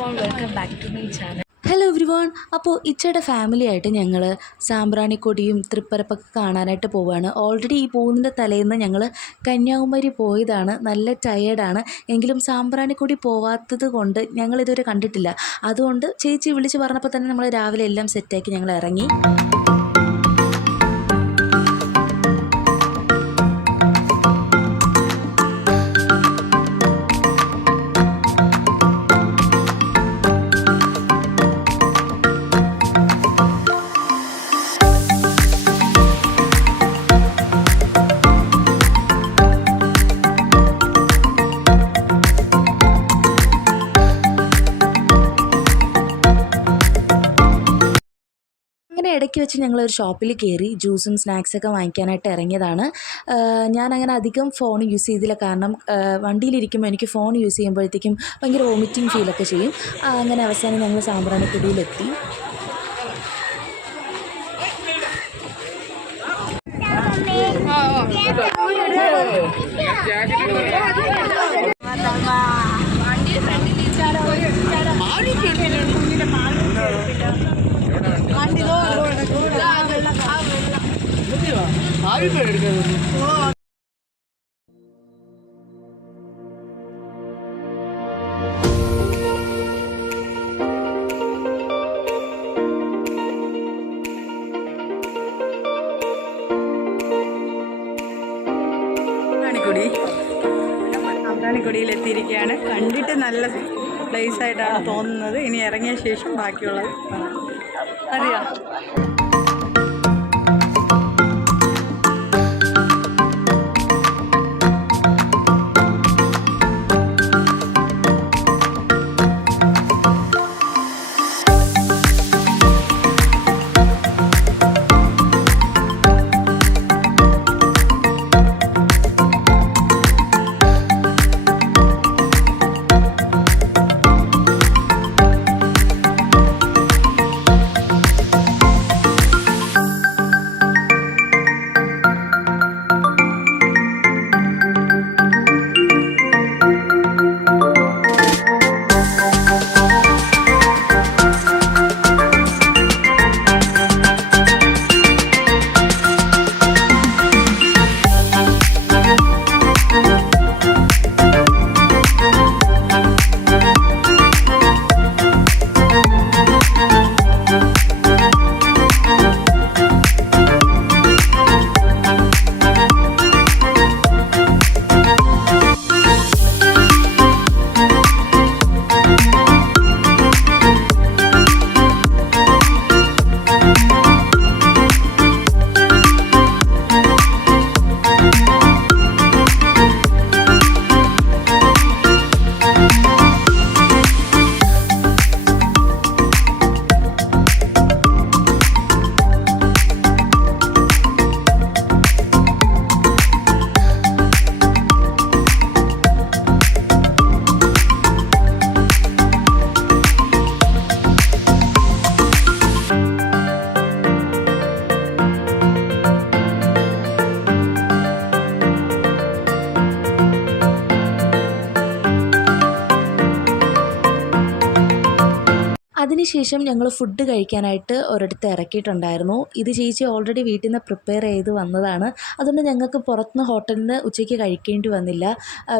everyone, welcome back to my channel. Hello every one. അപ്പോൾ ഇച്ചയുടെ family ആയിട്ട് ഞങ്ങൾ സാമ്പ്രാണിക്കൊടിയും തൃപ്പരപ്പൊക്കെ കാണാനായിട്ട് പോവുകയാണ്. ഓൾറെഡി ഈ പോകുന്നതിൻ്റെ തലേന്ന് ഞങ്ങൾ കന്യാകുമാരി പോയതാണ്. നല്ല ടയേർഡാണ്. എങ്കിലും സാമ്പ്രാണിക്കൊടി പോവാത്തത് കൊണ്ട് ഞങ്ങളിതുവരെ കണ്ടിട്ടില്ല. അതുകൊണ്ട് ചേച്ചി വിളിച്ച് പറഞ്ഞപ്പോൾ തന്നെ നമ്മൾ രാവിലെ എല്ലാം സെറ്റാക്കി ഞങ്ങൾ ഇറങ്ങി. അങ്ങനെ ഇടയ്ക്ക് വെച്ച് ഞങ്ങളൊരു ഷോപ്പിൽ കയറി ജ്യൂസും സ്നാക്സൊക്കെ വാങ്ങിക്കാനായിട്ട് ഇറങ്ങിയതാണ്. ഞാനങ്ങനെ അധികം ഫോൺ യൂസ് ചെയ്തില്ല. കാരണം വണ്ടിയിലിരിക്കുമ്പോൾ എനിക്ക് ഫോൺ യൂസ് ചെയ്യുമ്പോഴത്തേക്കും ഭയങ്കര വോമിറ്റിംഗ് ഫീലൊക്കെ ചെയ്യും. അങ്ങനെ അവസാനം ഞങ്ങൾ സാമ്പ്രാണിക്കൊടിയിലെത്തി. സാമ്പ്രാണിക്കൊടിയിലെത്തിയിരിക്കുകയാണ്. കണ്ടിട്ട് നല്ല പ്ലേസ് ആയിട്ടാണ് തോന്നുന്നത്. ഇനി ഇറങ്ങിയ ശേഷം ബാക്കിയുള്ളത് അറിയാം. അതിനുശേഷം ഞങ്ങൾ ഫുഡ് കഴിക്കാനായിട്ട് ഒരിടത്ത് ഇറക്കിയിട്ടുണ്ടായിരുന്നു. ഇത് ചേച്ചി ഓൾറെഡി വീട്ടിൽ നിന്ന് പ്രിപ്പയർ ചെയ്ത് വന്നതാണ്. അതുകൊണ്ട് ഞങ്ങൾക്ക് പുറത്തുനിന്ന് ഹോട്ടലിൽ നിന്ന് ഉച്ചയ്ക്ക് കഴിക്കേണ്ടി വന്നില്ല.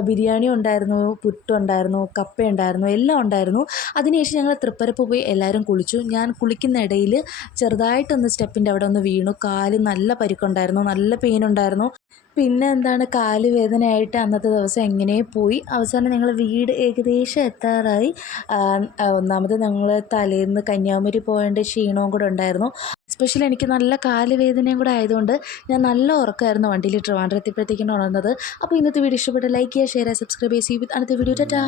ബിരിയാണി ഉണ്ടായിരുന്നു, പുട്ടുണ്ടായിരുന്നു, കപ്പയുണ്ടായിരുന്നു, എല്ലാം ഉണ്ടായിരുന്നു. അതിനുശേഷം ഞങ്ങൾ തൃപ്പരപ്പ് പോയി എല്ലാവരും കുളിച്ചു. ഞാൻ കുളിക്കുന്ന ഇടയിൽ ചെറുതായിട്ടൊന്ന് സ്റ്റെപ്പിൻ്റെ അവിടെ ഒന്ന് വീണു. കാല് നല്ല പരിക്കുണ്ടായിരുന്നു, നല്ല പെയിൻ ഉണ്ടായിരുന്നു. പിന്നെ എന്താണ്, കാല് വേദനയായിട്ട് അന്നത്തെ ദിവസം എങ്ങനെ പോയി. അവസാനം ഞങ്ങൾ വീട് ഏകദേശം എത്താറായി. ഒന്നാമത് ഞങ്ങൾ തലേന്ന് കന്യാകുമാരി പോയതിൻ്റെ ക്ഷീണവും കൂടെ ഉണ്ടായിരുന്നു. എസ്പെഷ്യലി എനിക്ക് നല്ല കാല് വേദനയും കൂടെ ആയതുകൊണ്ട് ഞാൻ നല്ല ഉറക്കമായിരുന്നു വണ്ടിയിൽ ട്രിവാൻഡ്രം എത്തിയപ്പോഴത്തേക്കാണ് ഉണർന്നത്. അപ്പോൾ ഇന്നത്തെ വീഡിയോ ഇഷ്ടപ്പെട്ട ലൈക്ക് ചെയ്യുക, ഷെയർ ചെയ്യുക, സബ്സ്ക്രൈബ് ചെയ്യുക. അടുത്ത വീഡിയോ ടാറ്റാ.